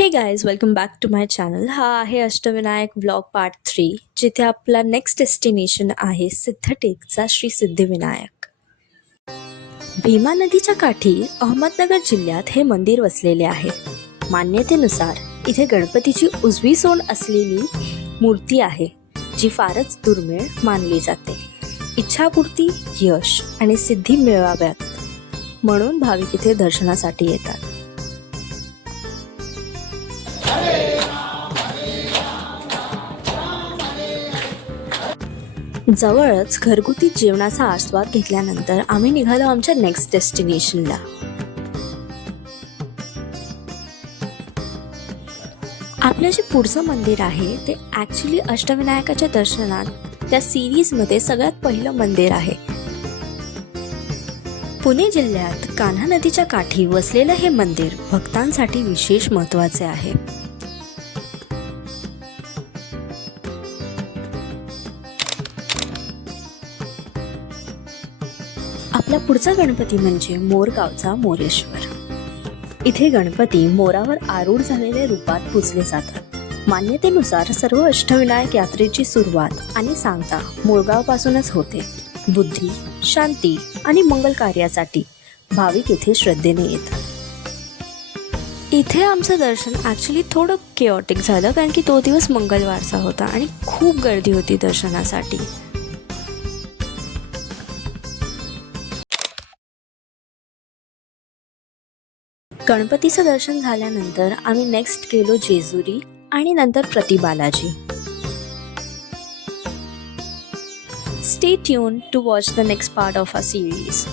हे guys welcome back to my channel. हा आहे अष्टविनायक व्लॉग पार्ट 3, जिथे आपला नेक्स्ट डेस्टिनेशन आहे सिद्धटेकचा श्री सिद्धिविनायक. भीमा नदीच्या काठी अहमदनगर जिल्ह्यात हे मंदिर वसलेले आहे. मान्यतेनुसार इथे गणपतीची उजवी सोंड असलेली मूर्ती आहे, जी फारच दुर्मिळ मानली जाते. इच्छापूर्ती, यश आणि सिद्धी मिळवाव्यात म्हणून भाविक इथे दर्शनासाठी येतात. जवळच घरगुती जेवणाचा आस्वाद घेतल्यानंतर आम्ही निघालो आमच्या नेक्स्ट डेस्टिनेशनला. आपलं जे पुढचं मंदिर आहे ते ॲक्च्युली अष्टविनायकाच्या दर्शनात त्या सिरीजमध्ये सगळ्यात पहिलं मंदिर आहे. पुणे जिल्ह्यात कान्हा नदीच्या काठी वसलेलं हे मंदिर भक्तांसाठी विशेष महत्त्वाचे आहे. आपला पुढचा गणपती म्हणजे मोरगावचा मोरेश्वर. इथे गणपती मोरावर आरूढ झालेल्या रूपात पूजले जातात. मान्यतेनुसार सर्व अष्टविनायक यात्रेची सुरुवात आणि सांगता मोरगावपासूनच होते. बुद्धी, शांती आणि मंगल कार्यासाठी भाविक इथे श्रद्धेने येतात. इथे आमचं दर्शन ॲक्च्युली थोडं केऑटिक झालं, कारण की तो दिवस मंगळवारचा होता आणि खूप गर्दी होती दर्शनासाठी. गणपतीचं दर्शन झाल्यानंतर आम्ही नेक्स्ट गेलो जेजुरी आणि नंतर Pratibalaji. Stay tune to watch the next part of our series.